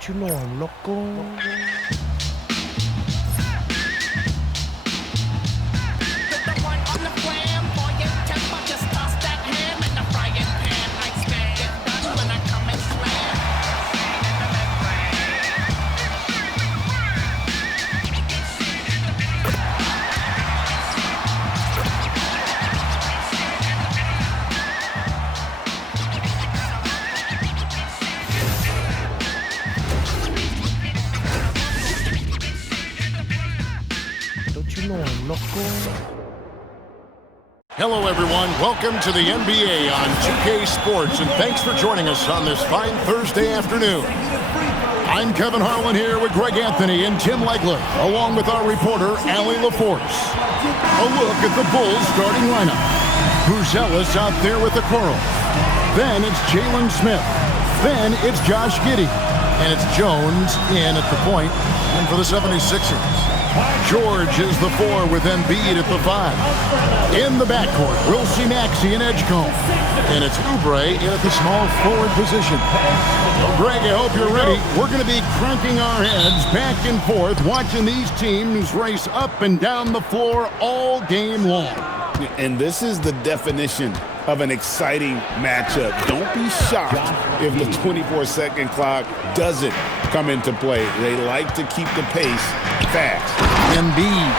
Don't you know I'm loco? Don't you know I'm loco? Hello, everyone. Welcome to the NBA on 2K Sports, and thanks for joining us on this fine Thursday afternoon. I'm Kevin Harlan here with Greg Anthony and Tim Legler, along with our reporter, Allie LaForce. A look at the Bulls starting lineup. Bruzelis out there with the Coral. Then it's Jalen Smith. Then it's Josh Giddey. And it's Jones in at the point. And for the 76ers, George is the 4 with Embiid at the 5. In the backcourt, we'll see Maxey and Edgecombe. And it's Oubre in at the small forward position. Well, Greg, I hope you're ready. We're going to be cranking our heads back and forth, watching these teams race up and down the floor all game long. And this is the definition of an exciting matchup. Don't be shocked if the 24-second clock doesn't come into play. They like to keep the pace fast. Embiid.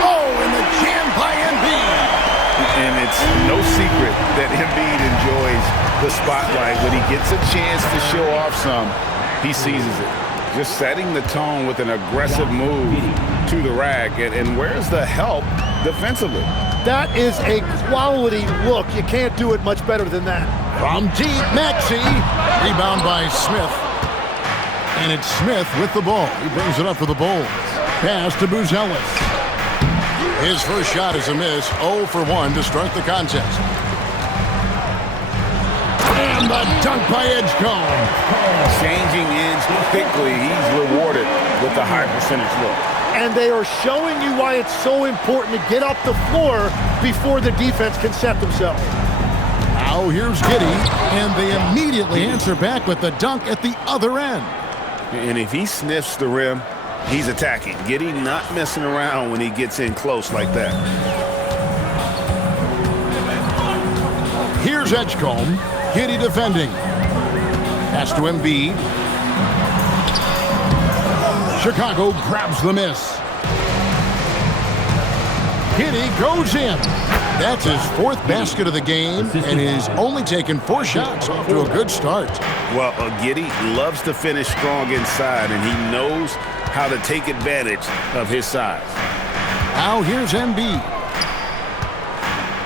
Oh, and the jam by Embiid. And it's no secret that Embiid enjoys the spotlight. When he gets a chance to show off some, he seizes it. Just setting the tone with an aggressive move to the rack. And where's the help defensively? That is a quality look. You can't do it much better than that. From deep, Maxey. Rebound by Smith. And it's Smith with the ball. He brings it up for the Bulls. Pass to Bruzelis. His first shot is a miss. 0 for 1 to start the contest. And the dunk by Edgecombe. Changing ends quickly. He's rewarded with the high percentage look. And they are showing you why it's so important to get up the floor before the defense can set themselves. Now here's Giddey, and they immediately answer back with the dunk at the other end. And if he sniffs the rim, he's attacking. Giddey not messing around when he gets in close like that. Here's Edgecombe. Giddey defending. Pass to Embiid. Chicago grabs the miss. Giddey goes in. That's his 4th basket of the game, and he's only taken 4 shots. Off to a good start. Well, Giddey loves to finish strong inside, and he knows how to take advantage of his size. Now here's Embiid.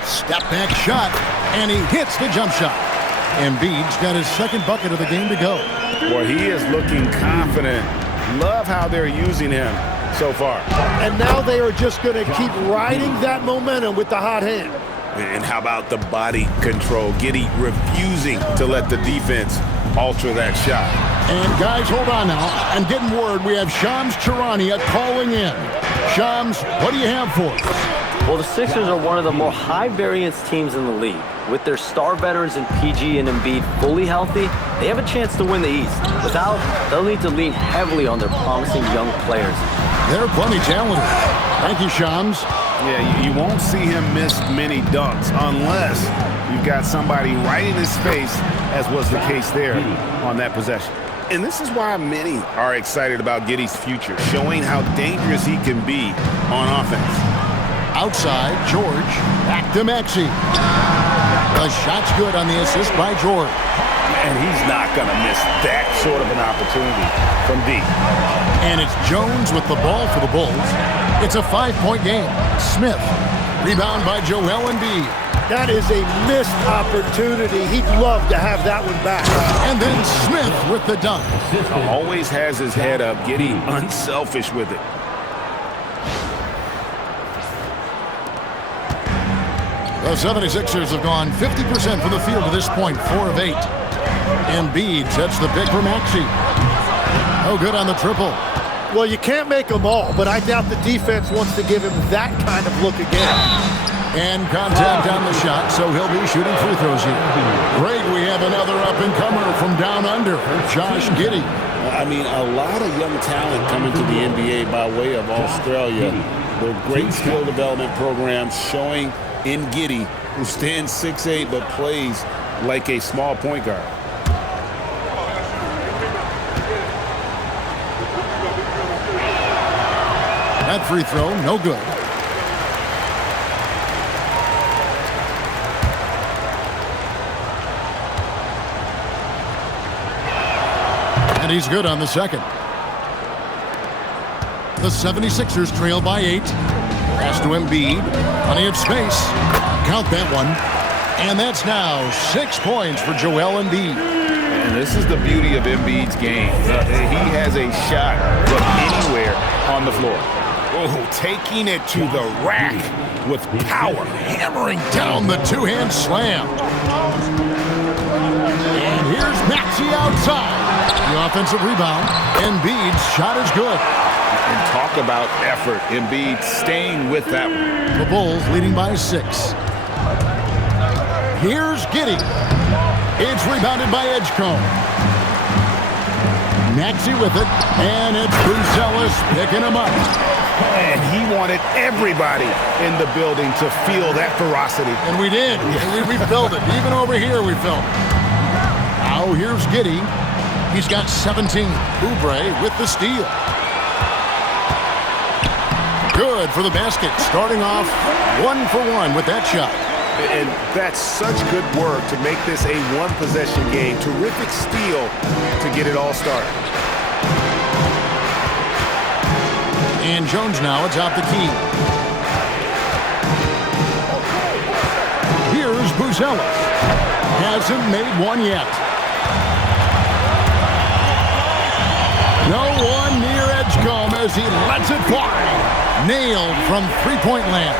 Step back shot, and he hits the jump shot. Embiid's got his 2nd bucket of the game to go. Well, he is looking confident. Love how they're using him so far. And now they are just going to keep riding that momentum with the hot hand. And how about the body control? Giddey refusing to let the defense alter that shot. And guys, hold on now. I'm getting word we have Shams Charania calling in. Shams, what do you have for us? Well, the Sixers are one of the more high-variance teams in the league. With their star veterans in PG and Embiid fully healthy, they have a chance to win the East. Without, they'll need to lean heavily on their promising young players. They're plenty talented. Thank you, Shams. Yeah, you won't see him miss many dunks unless you've got somebody right in his face, as was the case there on that possession. And this is why many are excited about Giddey's future, showing how dangerous he can be on offense. Outside, George. Back to Maxey. The shot's good on the assist by George. And he's not going to miss that sort of an opportunity from deep. And it's Jones with the ball for the Bulls. It's a 5-point game. Smith. Rebound by Joel Embiid. That is a missed opportunity. He'd love to have that one back. And then Smith with the dunk. Always has his head up, Giddey unselfish with it. The 76ers have gone 50% from the field to this point, 4 of 8. Embiid sets the pick for Maxey. No good on the triple. Well, you can't make them all, but I doubt the defense wants to give him that kind of look again. And contact on the shot, so he'll be shooting free throws here. Great, we have another up-and-comer from down under, Josh Giddey. I mean, a lot of young talent coming to the NBA by way of Australia. Their great skill development programs showing in Giddey, who stands 6'8", but plays like a small point guard. That free throw, no good. And he's good on the second. The 76ers trail by 8. Pass to Embiid. Plenty of space. Count that one. And that's now 6 points for Joel Embiid. And this is the beauty of Embiid's game. He has a shot from anywhere on the floor. Oh, taking it to the rack with power, hammering down the two-hand slam. And here's Maxey outside. The offensive rebound. Embiid's shot is good. And talk about effort. Embiid staying with that one. The Bulls leading by 6. Here's Giddey. It's rebounded by Edgecombe. Maxey with it, and it's Bruce picking him up. And he wanted everybody in the building to feel that ferocity. And we did. We felt it. Even over here, we felt it. Now here's Giddey. He's got 17. Oubre with the steal. Good for the basket. Starting off 1 for 1 with that shot. And that's such good work to make this a one-possession game. Terrific steal to get it all started. And Jones now atop the key. Here's Buzelis. Hasn't made one yet. No one near Edgecombe as he lets it fly. Nailed from three-point land.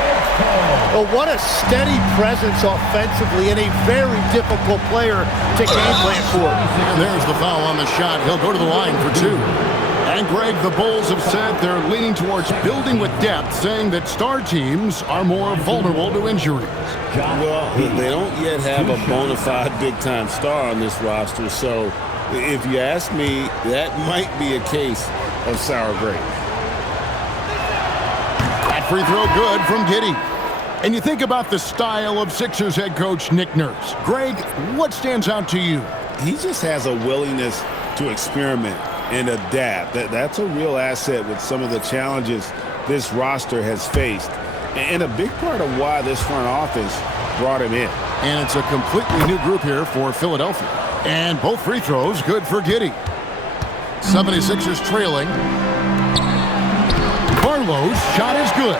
Oh, what a steady presence offensively and a very difficult player to game plan for. And there's the foul on the shot. He'll go to the line for 2. And Greg, the Bulls have said they're leaning towards building with depth, saying that star teams are more vulnerable to injuries. Well, they don't yet have a bona fide big-time star on this roster, so if you ask me, that might be a case of sour grapes. That free throw good from Giddey. And you think about the style of Sixers head coach Nick Nurse. Greg, what stands out to you? He just has a willingness to experiment and adapt. That's a real asset with some of the challenges this roster has faced. And a big part of why this front office brought him in. And it's a completely new group here for Philadelphia. And both free throws good for Giddey. 76ers trailing. Barlow's shot is good.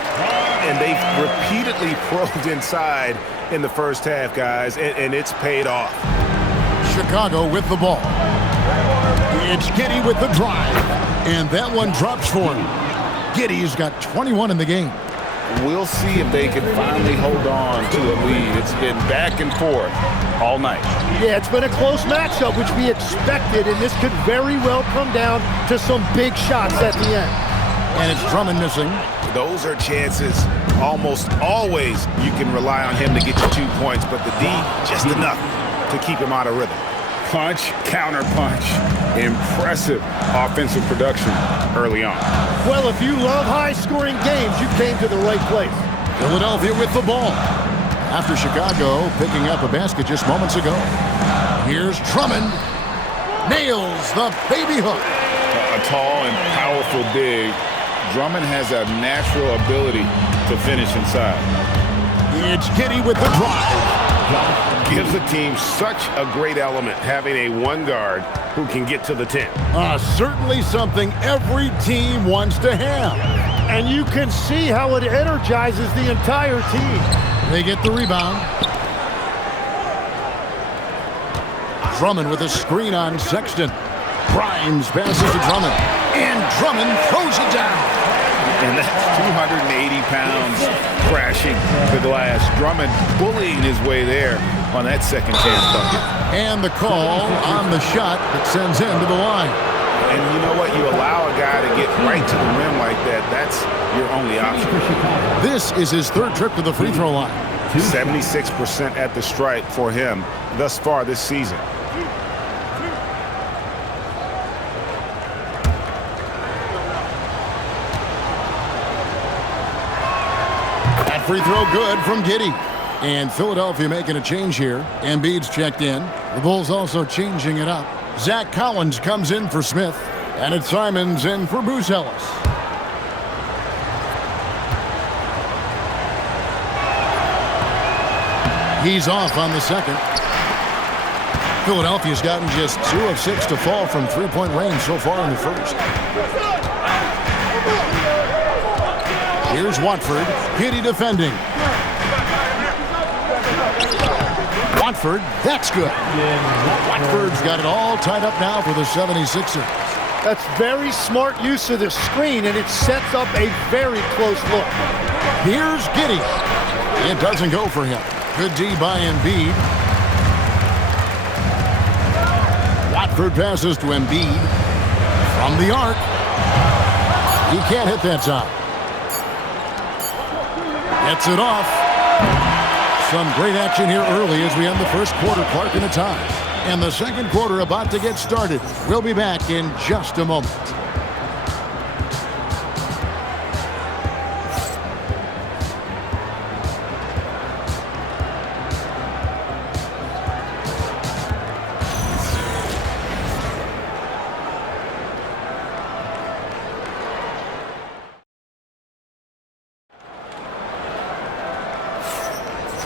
And they've repeatedly probed inside in the first half, guys, and it's paid off. Chicago with the ball. It's Giddey with the drive. And that one drops for him. Giddey's got 21 in the game. We'll see if they can finally hold on to a lead. It's been back and forth all night. Yeah, it's been a close matchup, which we expected, and this could very well come down to some big shots at the end. And it's Drummond missing. Those are chances. Almost always you can rely on him to get you 2 points, but the D, just enough to keep him out of rhythm. Punch, counter punch. Impressive offensive production early on. Well, if you love high-scoring games, you came to the right place. Philadelphia with the ball. After Chicago picking up a basket just moments ago. Here's Drummond. Nails the baby hook. A tall and powerful big. Drummond has a natural ability to finish inside. It's Giddey with the drive. Gives the team such a great element having a one guard who can get to the 10. Certainly something every team wants to have. And you can see how it energizes the entire team. They get the rebound. Drummond with a screen on Sexton. Grimes passes to Drummond. And Drummond throws it down. And that's 280 pounds crashing the glass. Drummond bullying his way there on that second chance bucket. And the call on the shot that sends him to the line. And you know what? You allow a guy to get right to the rim like that. That's your only option. This is his third trip to the free throw line. 76% at the stripe for him thus far this season. That free throw good from Giddey. And Philadelphia making a change here. Embiid's checked in. The Bulls also changing it up. Zach Collins comes in for Smith. And it's Simons in for Bruce Ellis. He's off on the second. Philadelphia's gotten just 2 of 6 to fall from three-point range so far in the first. Here's Watford. Giddey defending. Watford, that's good. Watford's got it all tied up now for the 76ers. That's very smart use of the screen, and it sets up a very close look. Here's Giddey. It doesn't go for him. Good D by Embiid. Watford passes to Embiid. From the arc. He can't hit that time. Gets it off. Some great action here early as we end the first quarter. Clark in the ties. And the second quarter about to get started. We'll be back in just a moment.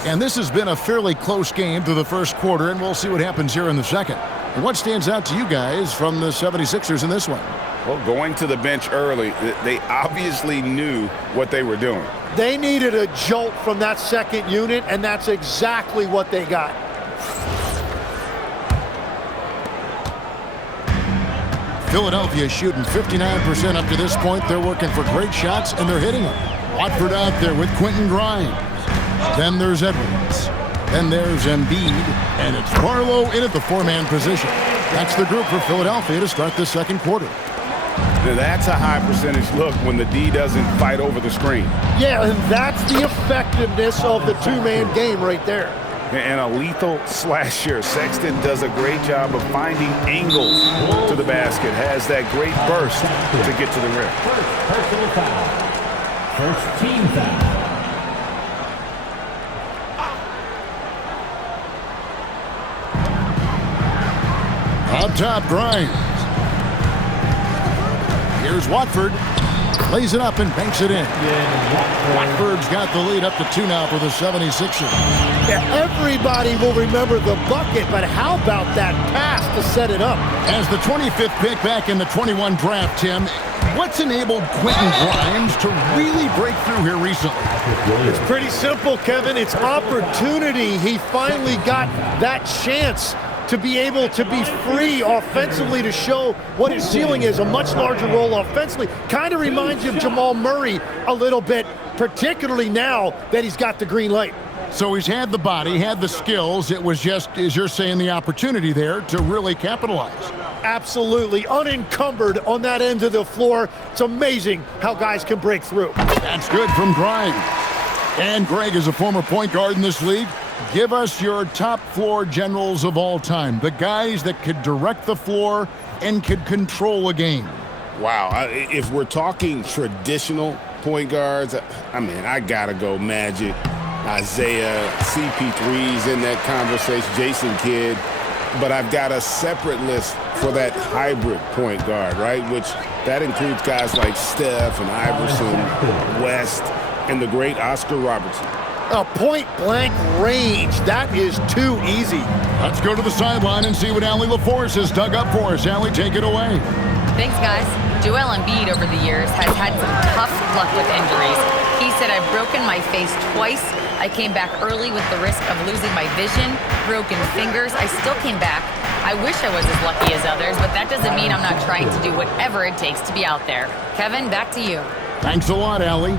And this has been a fairly close game through the first quarter, and we'll see what happens here in the second. And what stands out to you guys from the 76ers in this one? Well, going to the bench early, they obviously knew what they were doing. They needed a jolt from that second unit, and that's exactly what they got. Philadelphia shooting 59% up to this point. They're working for great shots, and they're hitting them. Watford out there with Quentin Grimes. Then there's Edwards. Then there's Embiid. And it's Barlow in at the 4-man position. That's the group for Philadelphia to start the second quarter. Now that's a high percentage look when the D doesn't fight over the screen. Yeah, and that's the effectiveness of the two-man game right there. And a lethal slasher. Sexton does a great job of finding angles to the basket. Has that great burst to get to the rim. Personal foul. First team foul. Up top, Grimes. Here's Watford. Lays it up and banks it in. Watford's got the lead up to 2 now for the 76ers. Yeah, everybody will remember the bucket, but how about that pass to set it up? As the 25th pick back in the 21 draft, Tim, what's enabled Quentin Grimes to really break through here recently? It's pretty simple, Kevin. It's opportunity. He finally got that chance to be able to be free offensively to show what his ceiling is, a much larger role offensively. Kind of reminds you of Jamal Murray a little bit, particularly now that he's got the green light. So he's had the body, had the skills. It was just, as you're saying, the opportunity there to really capitalize. Absolutely unencumbered on that end of the floor. It's amazing how guys can break through. That's good from Grimes. And Greg is a former point guard in this league. Give us your top floor generals of all time, the guys that could direct the floor and could control a game. Wow, if we're talking traditional point guards, I mean, I gotta go Magic, Isaiah, CP3's in that conversation, Jason Kidd, but I've got a separate list for that hybrid point guard, right? Which that includes guys like Steph and Iverson, West, and the great Oscar Robertson. A point-blank range. That is too easy. Let's go to the sideline and see what Allie LaForce has dug up for us. Allie, take it away. Thanks, guys. Joel Embiid over the years has had some tough luck with injuries. He said, I've broken my face twice. I came back early with the risk of losing my vision, broken fingers. I still came back. I wish I was as lucky as others, but that doesn't mean I'm not trying to do whatever it takes to be out there. Kevin, back to you. Thanks a lot, Allie.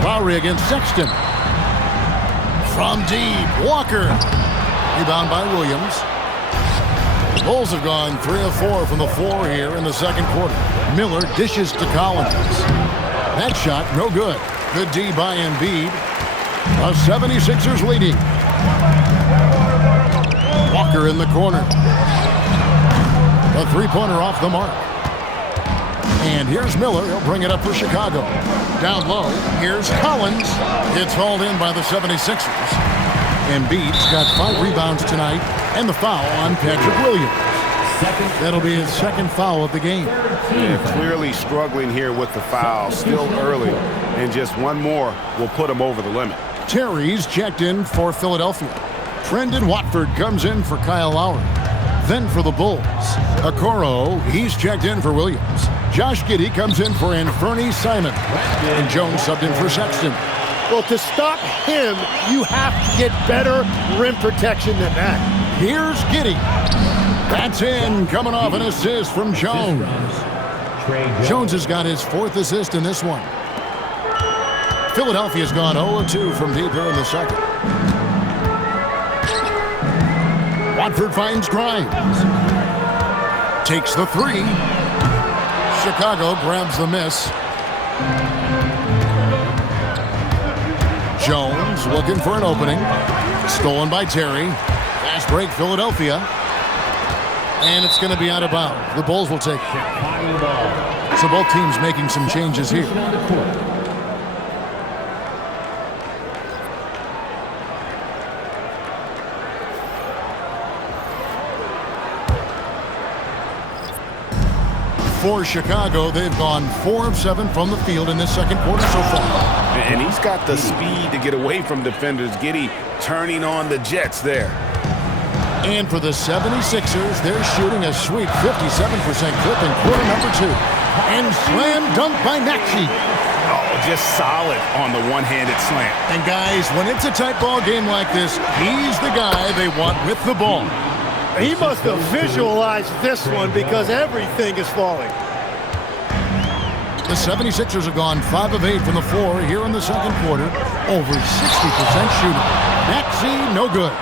Lowry against Sexton. From deep, Walker. Rebound by Williams. The Bulls have gone 3 of 4 from the floor here in the second quarter. Miller dishes to Collins. That shot, no good. Good D by Embiid. The 76ers leading. Walker in the corner. A three-pointer off the mark. And here's Miller. He'll bring it up for Chicago. Down low, here's Collins. It's hauled in by the 76ers. Embiid's got 5 rebounds tonight, and the foul on Patrick Williams. That'll be his second foul of the game. Yeah, clearly struggling here with the foul. Still early, and just one more will put him over the limit. Terry's checked in for Philadelphia. Trendon Watford comes in for Kyle Lowry. Then for the Bulls, Okoro, he's checked in for Williams. Josh Giddey comes in for Anthony Simon. And Jones subbed in for Sexton. Well, to stop him, you have to get better rim protection than that. Here's Giddey. That's in, coming off an assist from Jones. Jones has got his 4th assist in this one. Philadelphia's gone 0-2 from deep here in the second. Watford finds Grimes. Takes the 3. Chicago grabs the miss. Jones looking for an opening. Stolen by Terry. Fast break, Philadelphia. And it's going to be out of bounds. The Bulls will take it. So both teams making some changes here. For Chicago, they've gone 4 of 7 from the field in this second quarter so far. And he's got the speed to get away from defenders. Giddey turning on the Jets there. And for the 76ers, they're shooting a sweet 57% clip in quarter number 2. And slam dunk by Maxey. Oh, just solid on the one-handed slam. And guys, when it's a tight ball game like this, he's the guy they want with the ball. He must have visualized this one because everything is falling. The 76ers have gone 5 of 8 from the floor here in the second quarter. Over 60% shooting. Maxey, no good.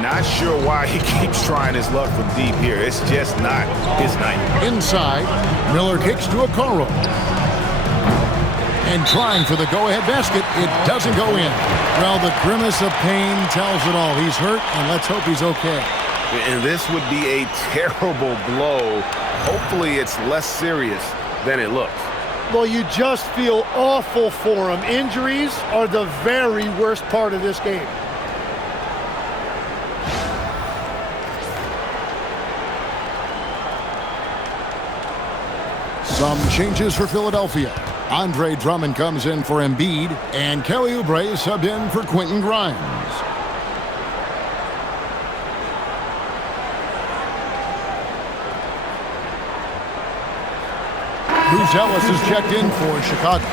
Not sure why he keeps trying his luck from deep here. It's just not his night. Inside, Miller kicks to Okoro. And trying for the go-ahead basket, it doesn't go in. Well, the grimace of pain tells it all. He's hurt, and let's hope he's okay. And this would be a terrible blow. Hopefully it's less serious than it looks. Well, you just feel awful for him. Injuries are the very worst part of this game. Some changes for Philadelphia. Andre Drummond comes in for Embiid, and Kelly Oubre is subbed in for Quentin Grimes. Bruce Ellis is checked in for Chicago.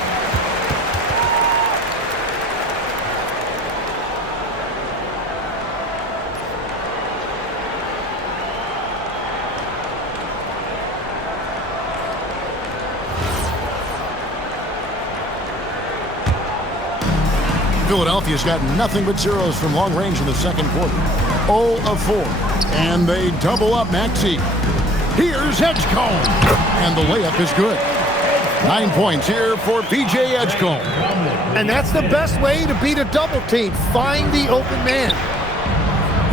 Philadelphia's got nothing but zeros from long range in the second quarter. 0 of 4. And they double up Maxey. Here's Edgecombe. And the layup is good. 9 points here for P.J. Edgecombe. And that's the best way to beat a double team. Find the open man.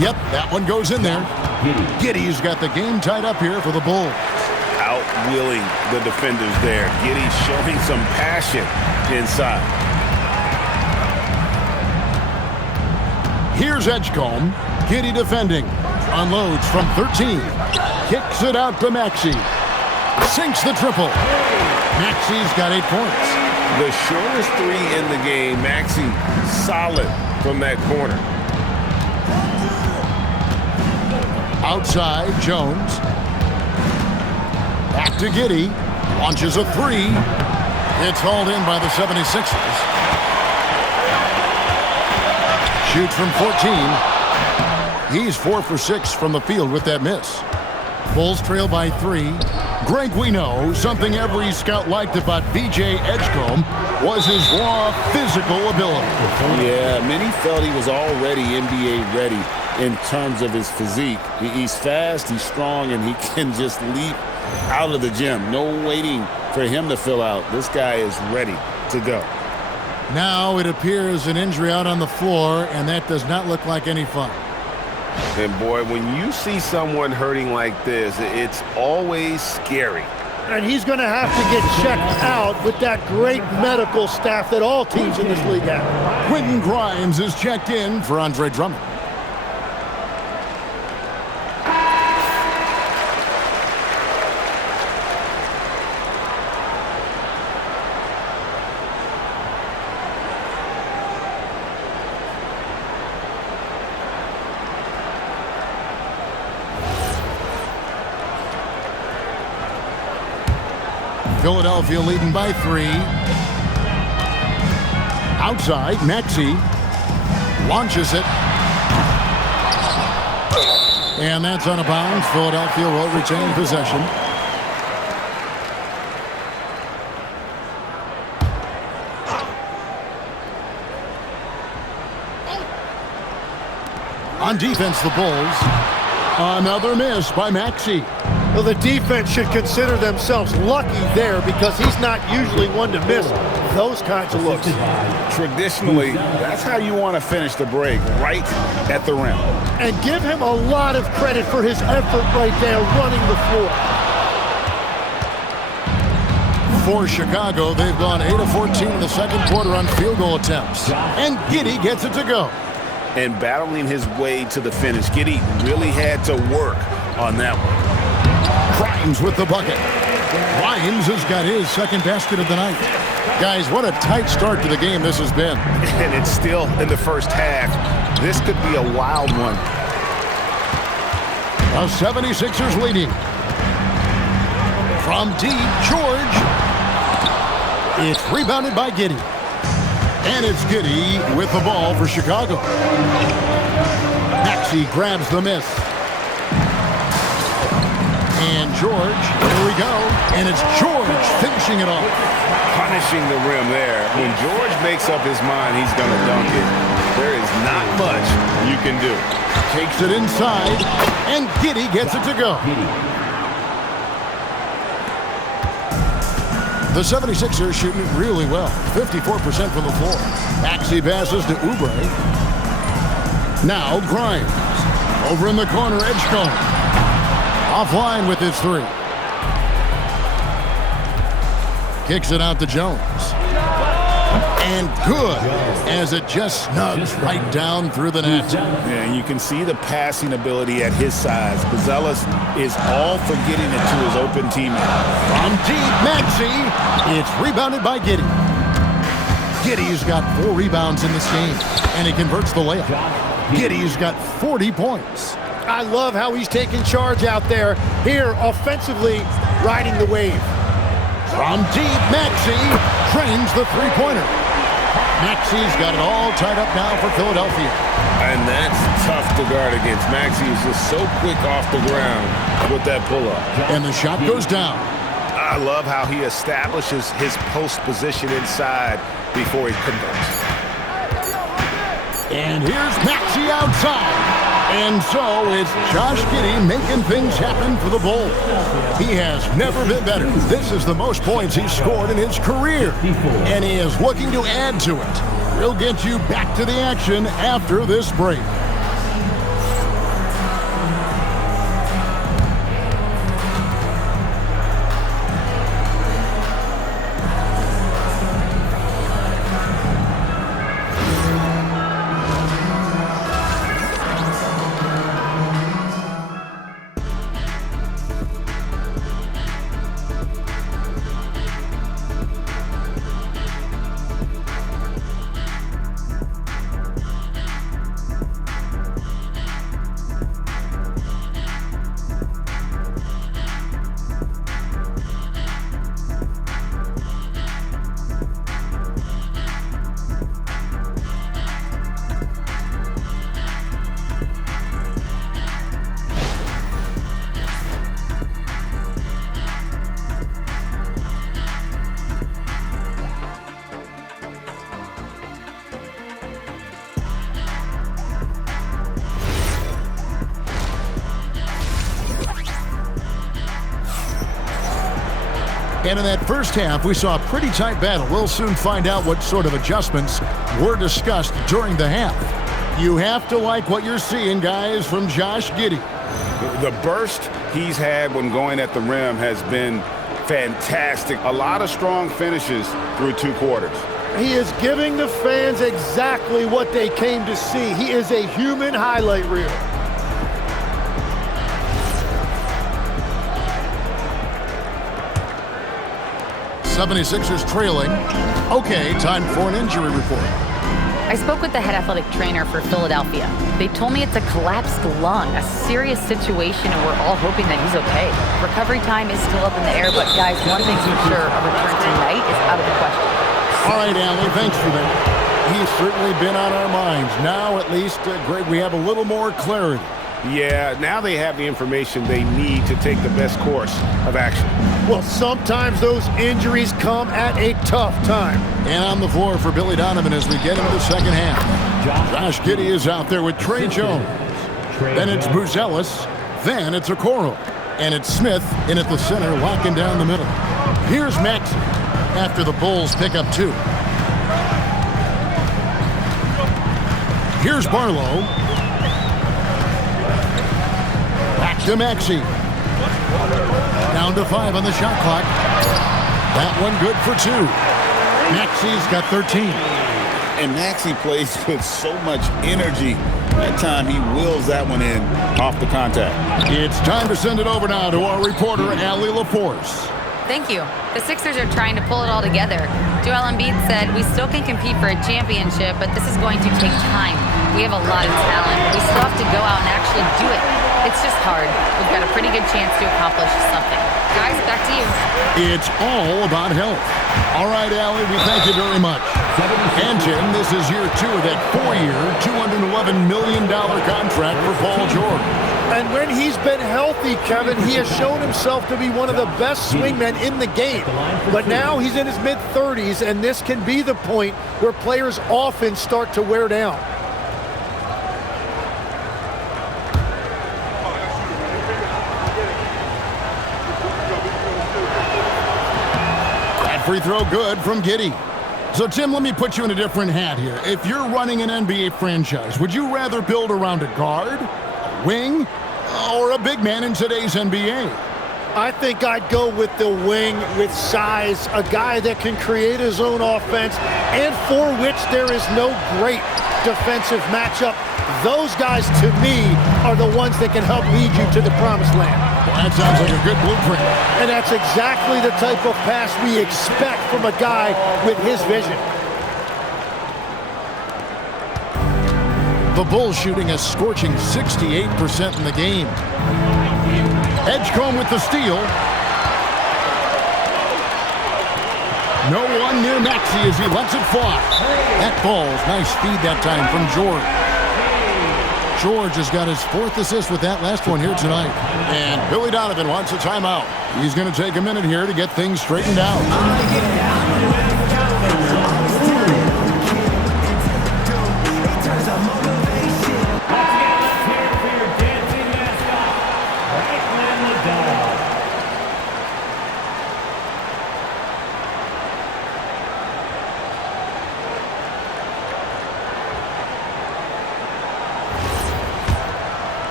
Yep, that one goes in there. Giddey's got the game tied up here for the Bulls. Outwheeling the defenders there. Giddey showing some passion inside. Here's Edgecombe. Giddey defending. Unloads from 13. Kicks it out to Maxey. Sinks the triple. Maxey's got 8 points. The shortest 3 in the game. Maxey solid from that corner. Outside, Jones. Back to Giddey. Launches a 3. It's hauled in by the 76ers. Shoots from 14. He's 4 for 6 from the field with that miss. Bulls trail by 3. Greg, we know something every scout liked about B.J. Edgecombe was his raw physical ability. Yeah, many felt he was already NBA ready in terms of his physique. He's fast, he's strong, and he can just leap out of the gym. No waiting for him to fill out. This guy is ready to go. Now it appears an injury out on the floor, and that does not look like any fun. And boy, when you see someone hurting like this, it's always scary. And he's going to have to get checked out with that great medical staff that all teams in this league have. Quentin Grimes is checked in for Andre Drummond. Philadelphia leading by 3. Outside, Maxey launches it. And that's out of bounds. Philadelphia will retain possession. On defense, the Bulls. Another miss by Maxey. Well, the defense should consider themselves lucky there because he's not usually one to miss those kinds of looks. Traditionally, that's how you want to finish the break, right at the rim. And give him a lot of credit for his effort right there running the floor. For Chicago, they've gone 8 of 14 in the second quarter on field goal attempts. And Giddey gets it to go. And battling his way to the finish, Giddey really had to work on that one. Grimes with the bucket. Grimes has got his second basket of the night. Guys, what a tight start to the game this has been. And it's still in the first half. This could be a wild one. The 76ers leading. From deep, George. It's rebounded by Giddey. And it's Giddey with the ball for Chicago. Maxey grabs the miss. And George, here we go. And it's George finishing it off. Punishing the rim there. When George makes up his mind he's going to dunk it, there is not much you can do. Takes it inside, and Giddey gets it to go. The 76ers shooting it really well. 54% from the floor. Maxey passes to Oubre. Now Grimes. Over in the corner, Edgecombe. Offline with his 3. Kicks it out to Jones. And good, as it just snugs right down through the net. Yeah, and you can see the passing ability at his size. Buzelis is all for getting it to his open teammate. From deep, Maxey. It's rebounded by Giddey. Giddey's got 4 rebounds in this game, and he converts the layup. Giddey's got 40 points. I love how he's taking charge out there. Here, offensively, riding the wave. From deep, Maxey trains the three-pointer. Maxey's got it all tied up now for Philadelphia. And that's tough to guard against. Maxey is just so quick off the ground with that pull-up. And the shot goes down. I love how he establishes his post position inside before he converts. And here's Maxey outside. And so it's Josh Giddey making things happen for the Bulls. He has never been better. This is the most points he's scored in his career. And he is looking to add to it. We'll get you back to the action after this break. And in that first half, we saw a pretty tight battle. We'll soon find out what sort of adjustments were discussed during the half. You have to like what you're seeing, guys, from Josh Giddey. The burst he's had when going at the rim has been Fantastic. A lot of strong finishes through 2 quarters. He is giving the fans exactly what they came to see. He is a human highlight reel. '76ers trailing. Okay, time for an injury report. I spoke with the head athletic trainer for Philadelphia. They told me it's a collapsed lung, a serious situation, and we're all hoping that he's okay. Recovery time is still up in the air, but guys, one thing's for sure, a return tonight is out of the question. All right, Allie, thanks for that. He's certainly been on our minds. Now, at least, Greg, we have a little more clarity. Yeah, now they have the information they need to take the best course of action. Well, sometimes those injuries come at a tough time. And on the floor for Billy Donovan as we get into the second half. Josh Giddey is out there with Trey Jones. Then it's Buzelis. Then it's Okoro. And it's Smith in at the center, locking down the middle. Here's Max after the Bulls pick up 2. Here's Barlow. Back to Maxey. Down to 5 on the shot clock. That one good for 2. Maxey's got 13. And Maxey plays with so much energy. That time he wills that one in off the contact. It's time to send it over now to our reporter, Allie LaForce. Thank you. The Sixers are trying to pull it all together. Joel Embiid said, "We still can compete for a championship, but this is going to take time. We have a lot of talent. We still have to go out and actually do it. It's just hard. We've got a pretty good chance to accomplish something." Guys, back to you. It's all about health. All right, Allie, we thank you very much. And Jim, this is year 2 of that 4-year, $211 million contract for Paul George. And when he's been healthy, Kevin, he has shown himself to be one of the best swingmen in the game. But now he's in his mid-30s, and this can be the point where players often start to wear down. That free throw good from Giddey. So, Tim, let me put you in a different hat here. If you're running an NBA franchise, would you rather build around a guard, a wing, or a big man in today's NBA? I think I'd go with the wing with size, a guy that can create his own offense and for which there is no great defensive matchup. Those guys, to me, are the ones that can help lead you to the promised land. Well, that sounds like a good blueprint. And that's exactly the type of pass we expect from a guy with his vision. The Bulls shooting a scorching 68% in the game. Edgecombe with the steal. No one near Maxey as he lets it fly. That ball's nice feed that time from George. George has got his 4th assist with that last one here tonight. And Billy Donovan wants a timeout. He's going to take a minute here to get things straightened out.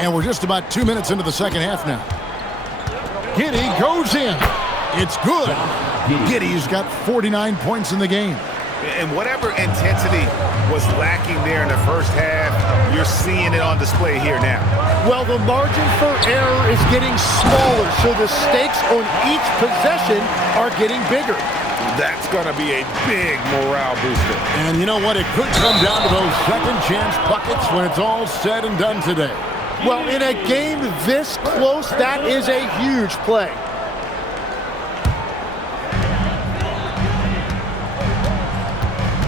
And we're just about 2 minutes into the second half now. Giddey goes in. It's good. Giddey's got 49 points in the game. And whatever intensity was lacking there in the first half, you're seeing it on display here now. Well, the margin for error is getting smaller, so the stakes on each possession are getting bigger. That's going to be a big morale booster. And you know what? It could come down to those second chance buckets when it's all said and done today. Well, in a game this close, that is a huge play.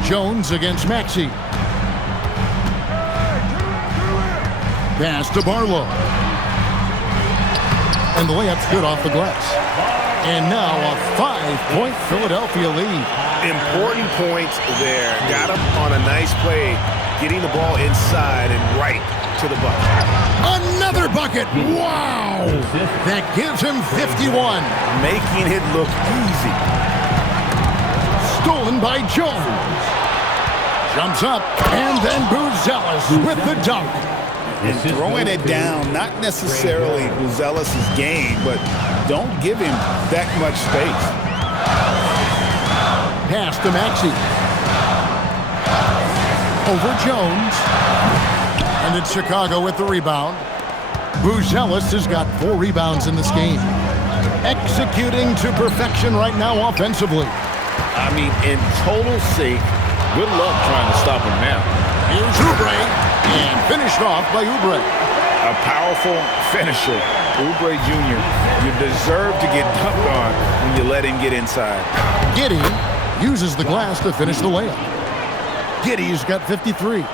Jones against Maxey. Pass to Barlow. And the layup's good off the glass. And now a 5-point Philadelphia lead. Important points there. Got him on a nice play, getting the ball inside and right to the bucket. Another bucket! Wow! That gives him 51. Making it look easy. Stolen by Jones. Jumps up, and then Buzelis with the dunk. and throwing it down, not necessarily Zealous' game, but don't give him that much space. Pass to Maxey. Over Jones. And it's Chicago with the rebound. Buzelis has got 4 rebounds in this game. Executing to perfection right now offensively. I mean, in total sync. Good luck trying to stop him now. Here's Oubre, and finished off by Oubre. A powerful finisher. Oubre Jr., you deserve to get dunked on when you let him get inside. Giddey uses the glass to finish the layup. Giddey's got 53.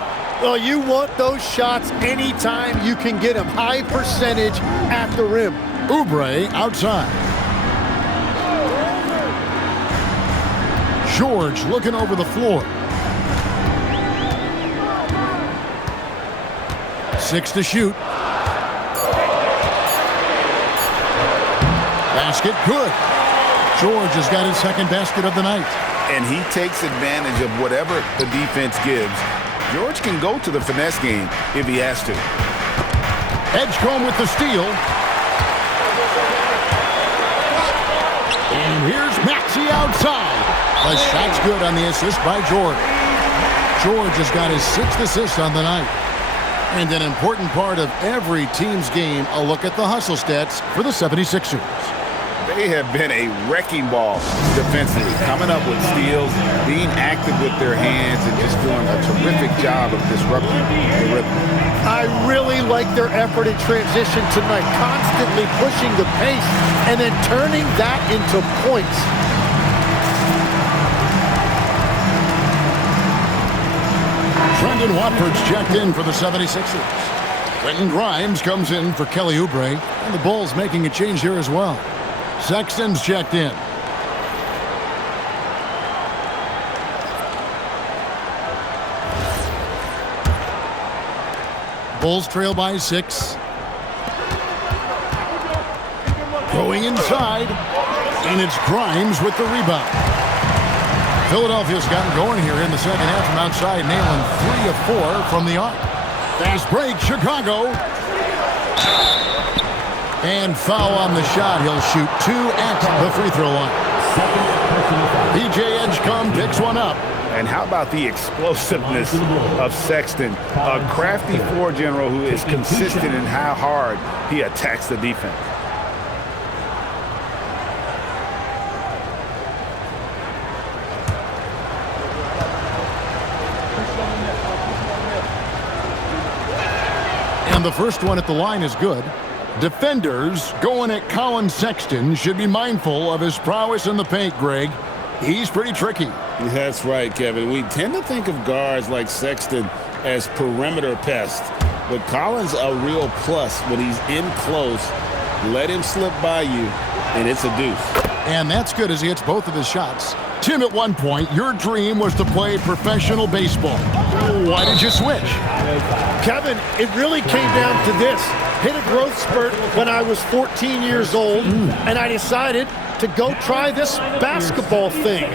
Well, you want those shots anytime you can get them. High percentage at the rim. Oubre outside. George looking over the floor. 6 to shoot. Basket good. George has got his second basket of the night. And he takes advantage of whatever the defense gives. George can go to the finesse game if he has to. Edgecombe with the steal. And here's Maxey outside. The shot's good on the assist by George. George has got his 6th assist on the night. And an important part of every team's game, a look at the hustle stats for the 76ers. They have been a wrecking ball defensively, coming up with steals, being active with their hands, and just doing a terrific job of disrupting the rhythm. I really like their effort in transition tonight, constantly pushing the pace and then turning that into points. Brendan Watford's checked in for the 76ers. Quentin Grimes comes in for Kelly Oubre, and the Bulls making a change here as well. Sexton's checked in. Bulls trail by 6. Going inside, and it's Grimes with the rebound. Philadelphia's gotten going here in the second half from outside, nailing 3 of 4 from the arc. Fast break, Chicago. And foul on the shot. He'll shoot 2 at the free throw line. PJ Edgecombe picks one up. And how about the explosiveness of Sexton, a crafty floor general who is consistent in how hard he attacks the defense. And the first one at the line is good. Defenders going at Colin Sexton should be mindful of his prowess in the paint, Greg. He's pretty tricky. That's right, Kevin. We tend to think of guards like Sexton as perimeter pests, but Collins a real plus when he's in close. Let him slip by you, and it's a deuce. And that's good as he hits both of his shots. Tim, at one point, your dream was to play professional baseball. Why did you switch? Kevin, it really came down to this. Hit a growth spurt when I was 14 years old, and I decided to go try this basketball thing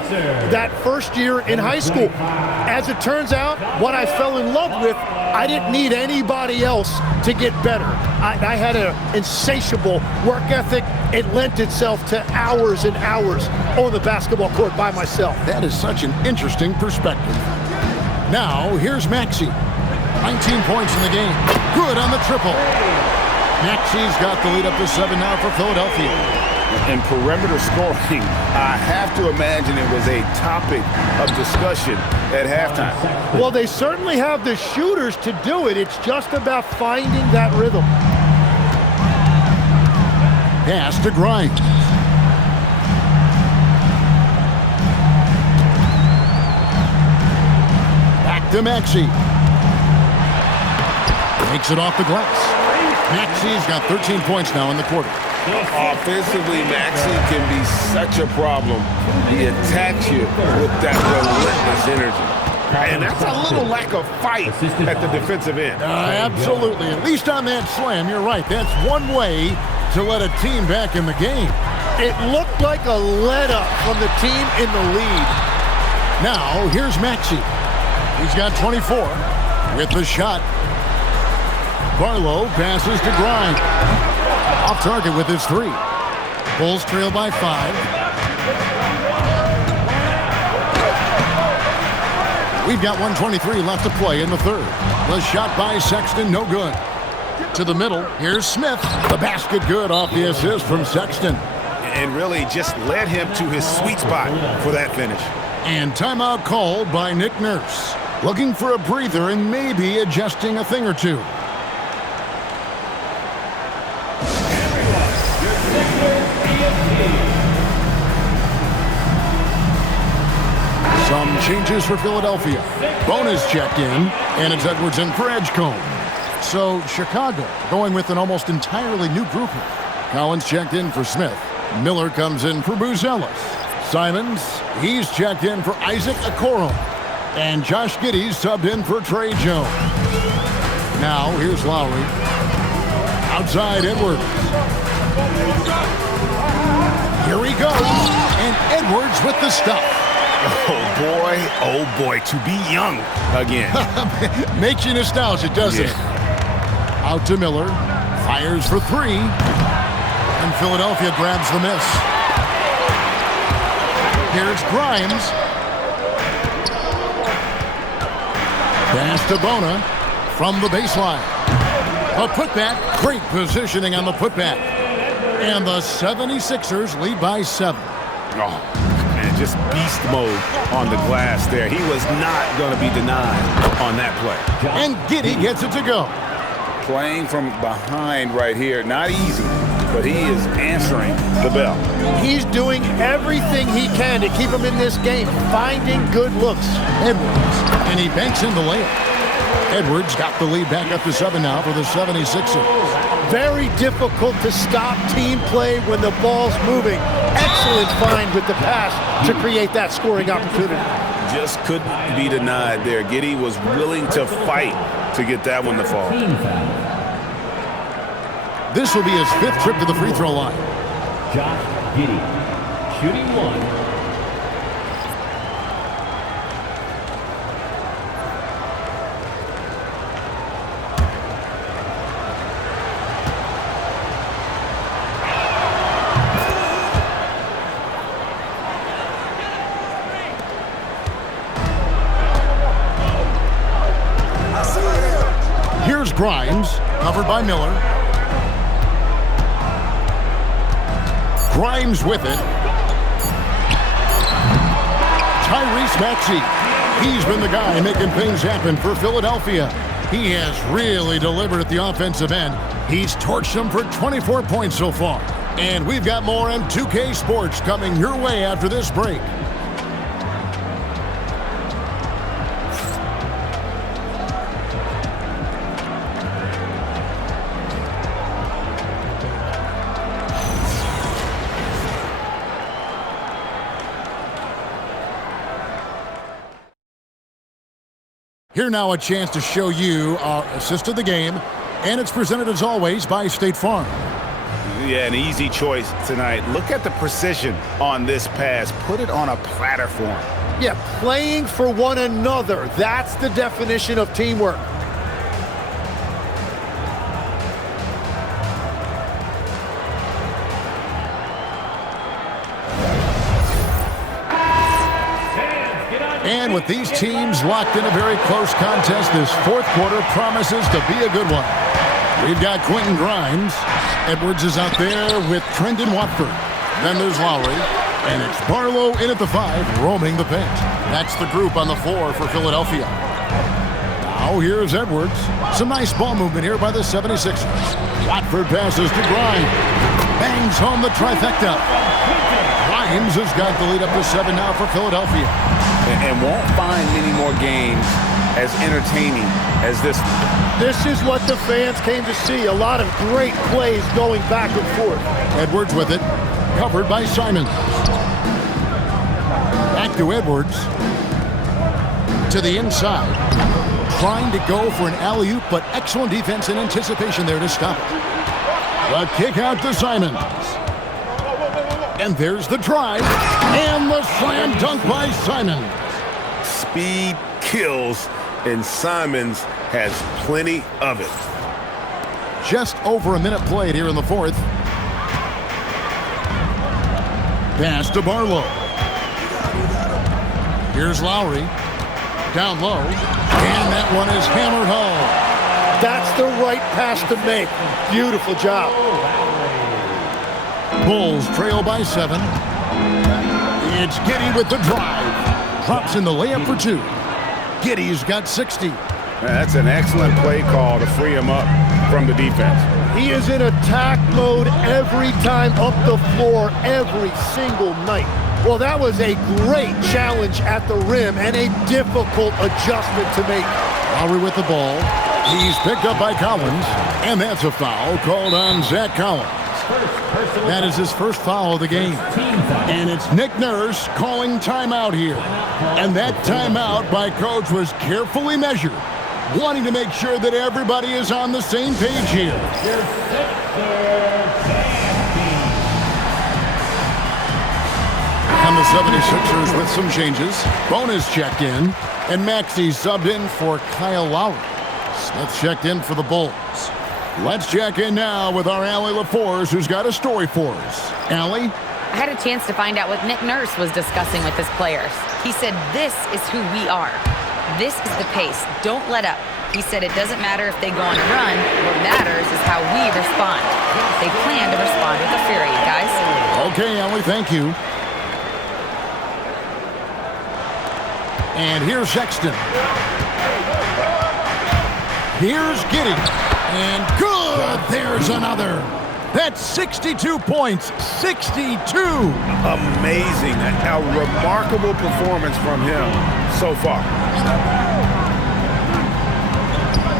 that first year in high school. As it turns out, what I fell in love with, I didn't need anybody else to get better. I had an insatiable work ethic. It lent itself to hours and hours on the basketball court by myself. That is such an interesting perspective. Now, here's Maxey. 19 points in the game. Good on the triple. Maxey's got the lead up to 7 now for Philadelphia. And perimeter scoring, I have to imagine it was a topic of discussion at halftime. Well, they certainly have the shooters to do it. It's just about finding that rhythm. Pass to Grimes. Back to Maxey. Makes it off the glass. Maxey's got 13 points now in the quarter. Offensively, Maxey can be such a problem. He attacks you with that relentless energy. And that's a little lack of fight at the defensive end. Absolutely. At least on that slam, you're right. That's one way to let a team back in the game. It looked like a let-up from the team in the lead. Now, here's Maxey. He's got 24 with the shot. Barlow passes to Grimes. Off target with his 3. Bulls trail by 5. We've got 1:23 left to play in the third. The shot by Sexton, no good. To the middle, here's Smith. The basket good off the assist from Sexton. And really just led him to his sweet spot for that finish. And timeout called by Nick Nurse. Looking for a breather and maybe adjusting a thing or two. Some changes for Philadelphia. Bonus checked in, and it's Edwards in for Edgecombe. So Chicago going with an almost entirely new group here. Collins checked in for Smith. Miller comes in for Buzelis. Simons, he's checked in for Isaac Okoro. And Josh Giddey's subbed in for Trey Jones. Now here's Lowry. Outside Edwards. Here he goes. And Edwards with the stuff. Oh boy, to be young again. Makes you nostalgic, doesn't it? Out to Miller, fires for 3, and Philadelphia grabs the miss. Here's Grimes. Pass to Bona from the baseline. A putback, great positioning on the putback. And the 76ers lead by 7. Man, just beast mode on the glass there. He was not going to be denied on that play. And Giddey gets it to go. Playing from behind right here, not easy, but he is answering the bell. He's doing everything he can to keep him in this game, finding good looks. Edwards, and he banks in the layup. Edwards got the lead back up to 7 now for the 76ers. Very difficult to stop team play when the ball's moving. Excellent find with the pass to create that scoring opportunity. Just couldn't be denied there. Giddey was willing to fight to get that one to fall. This will be his 5th trip to the free throw line. Josh Giddey, shooting 1. Here's Grimes, covered by Miller. Grimes with it. Tyrese Maxey. He's been the guy making things happen for Philadelphia. He has really delivered at the offensive end. He's torched them for 24 points so far. And we've got more on 2K Sports coming your way after this break. Here now a chance to show you our assist of the game, and it's presented as always by State Farm. Yeah, an easy choice tonight. Look at the precision on this pass. Put it on a platter for him. Yeah, playing for one another. That's the definition of teamwork. And with these teams locked in a very close contest, this 4th quarter promises to be a good one. We've got Quentin Grimes. Edwards is out there with Trendon Watford. Then there's Lowry. And it's Barlow in at the 5, roaming the paint. That's the group on the floor for Philadelphia. Now here's Edwards. Some nice ball movement here by the 76ers. Watford passes to Grimes. Bangs home the trifecta. Grimes has got the lead up to 7 now for Philadelphia. And won't find many more games as entertaining as this one. This is what the fans came to see. A lot of great plays going back and forth. Edwards with it, covered by Simons. Back to Edwards. To the inside. Trying to go for an alley-oop, but excellent defense and anticipation there to stop it. The kick out to Simons. And there's the drive. And the slam dunk by Simons. Speed kills, and Simons has plenty of it. Just over a minute played here in the fourth. Pass to Barlow. Here's Lowry. Down low. And that one is hammered home. That's the right pass to make. Beautiful job. Bulls trail by 7. It's Giddey with the drive. Drops in the layup for 2. Giddey's got 60. That's an excellent play call to free him up from the defense. He is in attack mode every time up the floor, every single night. Well, that was a great challenge at the rim and a difficult adjustment to make. Lowry with the ball. He's picked up by Collins, and that's a foul called on Zach Collins. That is his first foul of the game. And it's Nick Nurse calling timeout here. And that timeout by Coach was carefully measured, wanting to make sure that everybody is on the same page here. And the 76ers with some changes. Bonus checked in, and Maxey subbed in for Kyle Lowry. Smith checked in for the Bulls. Let's check in now with our Allie LaForce, who's got a story for us. Allie? I had a chance to find out what Nick Nurse was discussing with his players. He said, this is who we are. This is the pace. Don't let up. He said it doesn't matter if they go on a run. What matters is how we respond. They plan to respond with a fury, guys. Okay, Allie, thank you. And here's Sexton. Here's Giddey. And good! There's another. That's 62 points. 62! Amazing. A remarkable performance from him so far.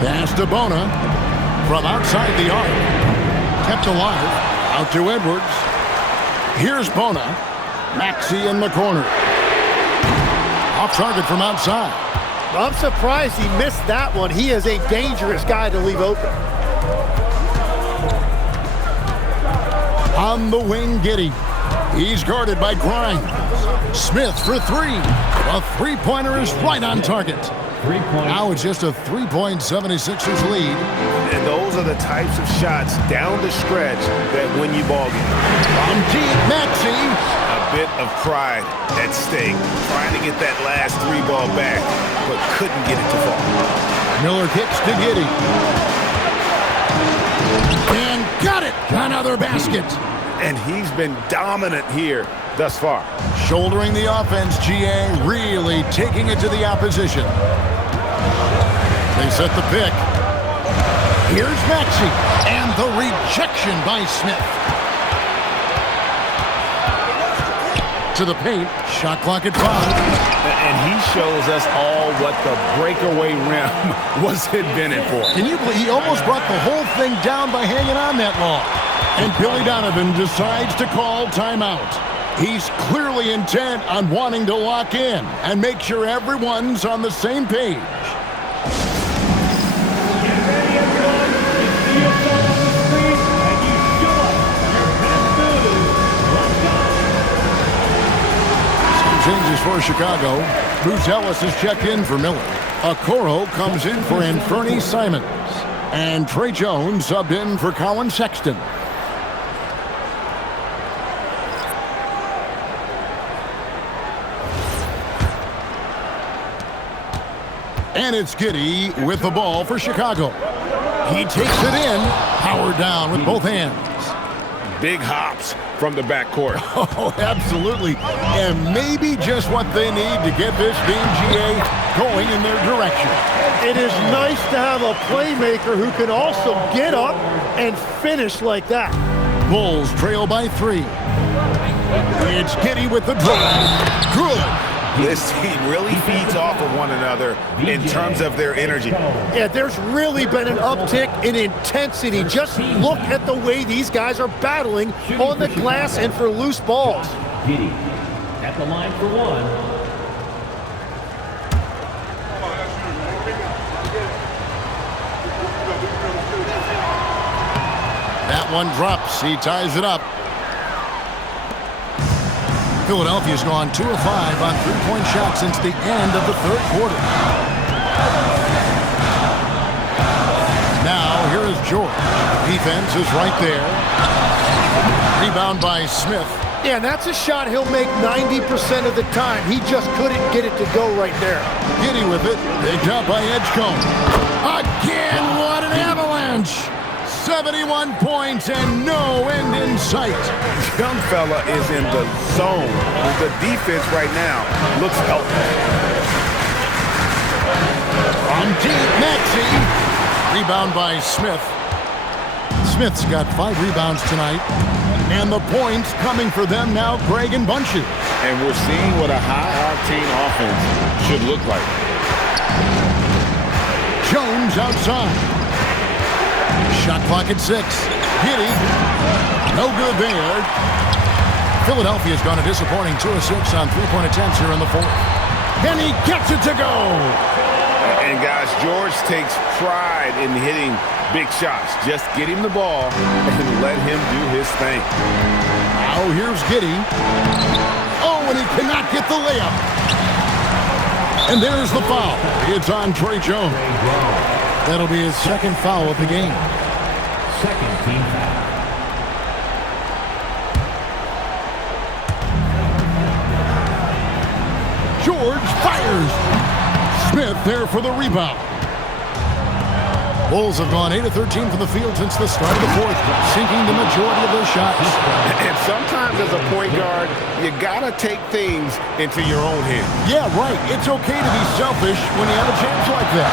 Pass to Bona from outside the arc. Kept alive. Out to Edwards. Here's Bona. Maxey in the corner. Off target from outside. I'm surprised he missed that one. He is a dangerous guy to leave open. On the wing, Giddey. He's guarded by Grimes. Smith for 3. A three-pointer is right on target. Now it's just a 3-point 76ers lead. And those are the types of shots down the stretch that win you ball games. From deep, Maxey. A bit of pride at stake, trying to get that last 3-ball back, but couldn't get it to fall. Miller kicks to Giddey. And got it! Another basket. And he's been dominant here thus far. Shouldering the offense, GA really taking it to the opposition. They set the pick. Here's Maxey. And the rejection by Smith. To the paint. Shot clock at 5. And he shows us all what the breakaway rim was invented for. Can you believe he almost brought the whole thing down by hanging on that long? And Billy Donovan decides to call timeout. He's clearly intent on wanting to lock in and make sure everyone's on the same page. Changes for Chicago. Bruce Ellis is checked in for Miller. Okoro comes in for Anthony Simons. And Trey Jones subbed in for Colin Sexton. And it's Giddey with the ball for Chicago. He takes it in. Howard down with both hands. Big hops from the backcourt. Oh, absolutely. And maybe just what they need to get this team, GA, going in their direction. It is nice to have a playmaker who can also get up and finish like that. Bulls trail by 3. It's Giddey with the drive. Good. This team really feeds off of one another in terms of their energy. Yeah, there's really been an uptick in intensity. Just look at the way these guys are battling on the glass and for loose balls. Giddey at the line for 1. That one drops. He ties it up. Philadelphia's gone 2 of 5 on three-point shots since the end of the third quarter. Now, here is George. Defense is right there. Rebound by Smith. Yeah, and that's a shot he'll make 90% of the time. He just couldn't get it to go right there. Giddy with it. Picked up by Edgecombe. Again, what an avalanche! 71 points and no end in sight. Young fella is in the zone. The defense right now looks healthy. On deep, Maxey. Rebound by Smith. Smith's got 5 rebounds tonight. And the points coming for them now, Greg and Bunches. And we're seeing what a high-octane offense should look like. Jones outside. Shot clock at 6. Giddy. No good there. Philadelphia's gone a disappointing 2 of 6 on 3-point attempts here in the 4th. And he gets it to go. And guys, George takes pride in hitting big shots. Just get him the ball and let him do his thing. Now here's Giddy. Oh, and he cannot get the layup. And there's the foul. It's on Trey Jones. That'll be his second foul of the game. Second team foul. George fires. Smith there for the rebound. Bulls have gone 8 of 13 from the field since the start of the 4th, sinking the majority of their shots. And sometimes as a point guard, you gotta take things into your own hands. Yeah, right. It's okay to be selfish when you have a chance like that.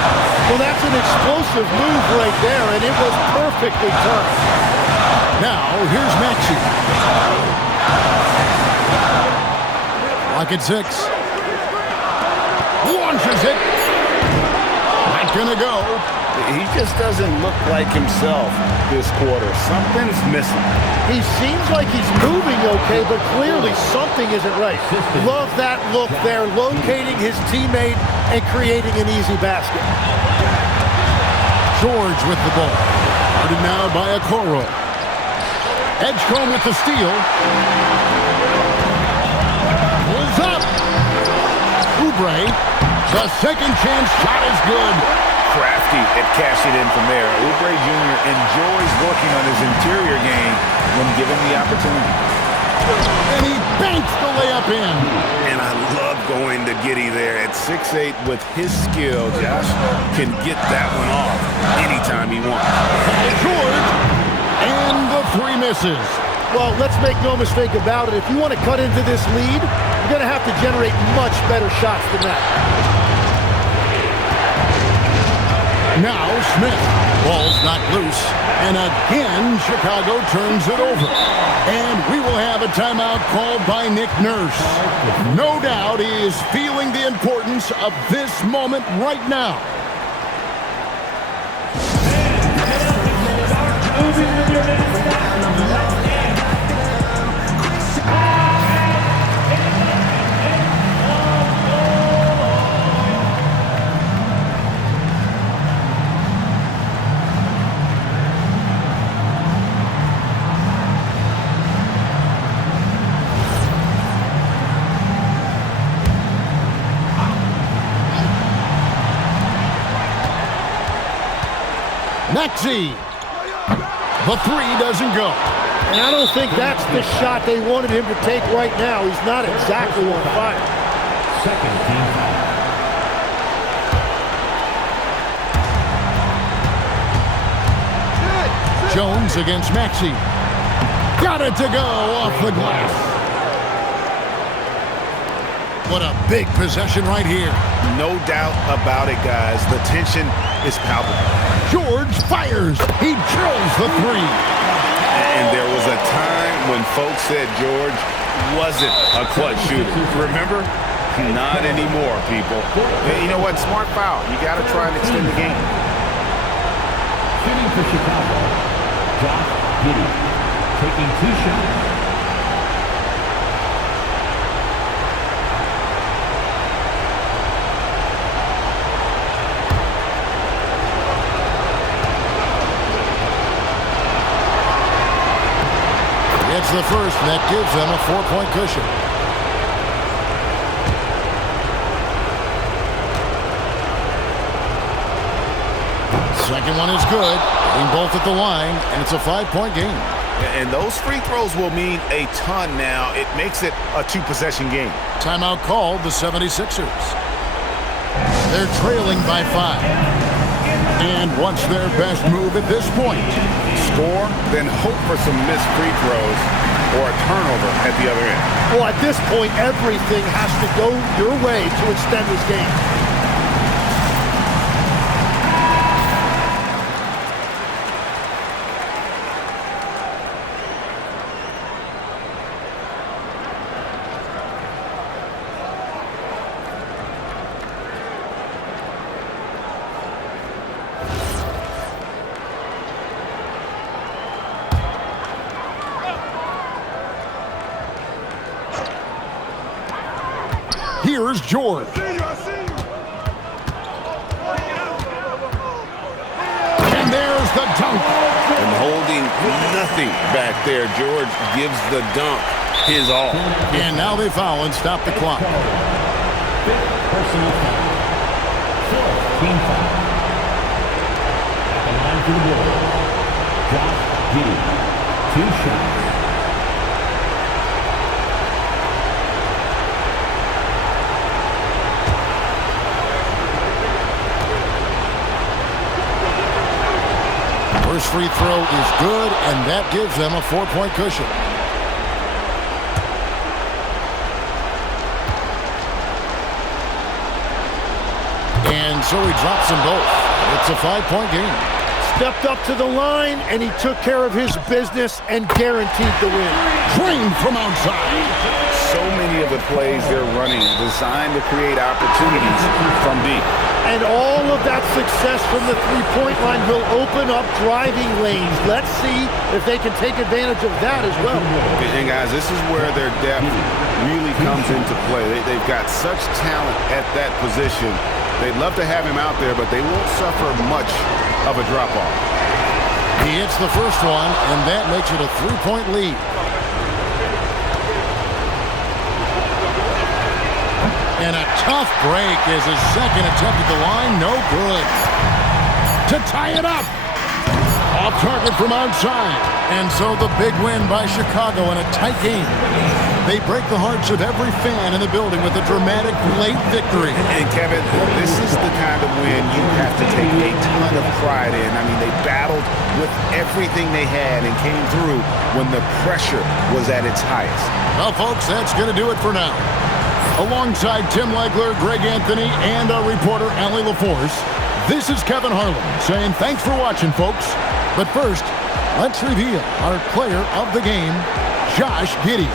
Well, that's an explosive move right there, and it was perfectly timed. Now, here's Maxey. Clock at 6. Launches it. Not gonna go. He just doesn't look like himself this quarter. Something's missing. He seems like he's moving okay, but clearly something isn't right. Love that look there, locating his teammate and creating an easy basket. George with the ball. Guarded now by Okoro. Edgecombe with the steal. Pulls up. Oubre. The second chance shot is good. Crafty at cashing in from there. Oubre Jr. enjoys working on his interior game when given the opportunity. And he banks the layup in. And I love going to Giddy there at 6'8". With his skill, Josh can get that one off anytime he wants. George. And the 3 misses. Well, let's make no mistake about it. If you want to cut into this lead, you're going to have to generate much better shots than that. Now Smith. Ball's knocked loose. And again, Chicago turns it over. And we will have a timeout called by Nick Nurse. No doubt he is feeling the importance of this moment right now. Maxey. The 3 doesn't go. And I don't think that's the shot they wanted him to take right now. He's not exactly on fire. Second team foul. Jones against Maxey. Got it to go off the glass. What a big possession right here. No doubt about it, guys. The tension is palpable. George fires. He drills the 3. And there was a time when folks said George wasn't a clutch shooter. Remember? Not anymore, people. You know what? Smart foul. You got to try and extend the game. Shooting for Chicago, Josh Giddy, taking 2 shots. It's the first, and that gives them a 4-point cushion. Second one is good. Hitting both at the line, and it's a 5-point game. And those free throws will mean a ton now. It makes it a 2-possession game. Timeout called the 76ers. They're trailing by 5. And what's their best move at this point? Score, then hope for some missed free throws or a turnover at the other end. Well, at this point, everything has to go your way to extend this game. Here's George. And there's the dunk. And holding nothing back there, George gives the dunk his all. And now they foul and stop the clock. Fifth personal foul. Fourth team foul. At the line for the Bulls, Josh Giddey. 2 shots. First free throw is good, and that gives them a 4-point cushion. And so he drops them both. It's a 5-point game. Stepped up to the line, and he took care of his business and guaranteed the win. Drained from outside. So many of the plays they're running designed to create opportunities from deep. And all of that success from the three-point line will open up driving lanes. Let's see if they can take advantage of that as well. And guys, this is where their depth really comes into play. They've got such talent at that position. They'd love to have him out there, but they won't suffer much of a drop-off. He hits the first one, and that makes it a 3-point lead. And a tough break is his second attempt at the line. No good. To tie it up. Off target from outside. And so the big win by Chicago in a tight game. They break the hearts of every fan in the building with a dramatic late victory. And Kevin, this is the kind of win you have to take a ton of pride in. I mean, they battled with everything they had and came through when the pressure was at its highest. Well, folks, that's going to do it for now. Alongside Tim Legler, Greg Anthony, and our reporter, Allie LaForce, this is Kevin Harlan saying thanks for watching, folks. But first, let's reveal our player of the game, Josh Giddey.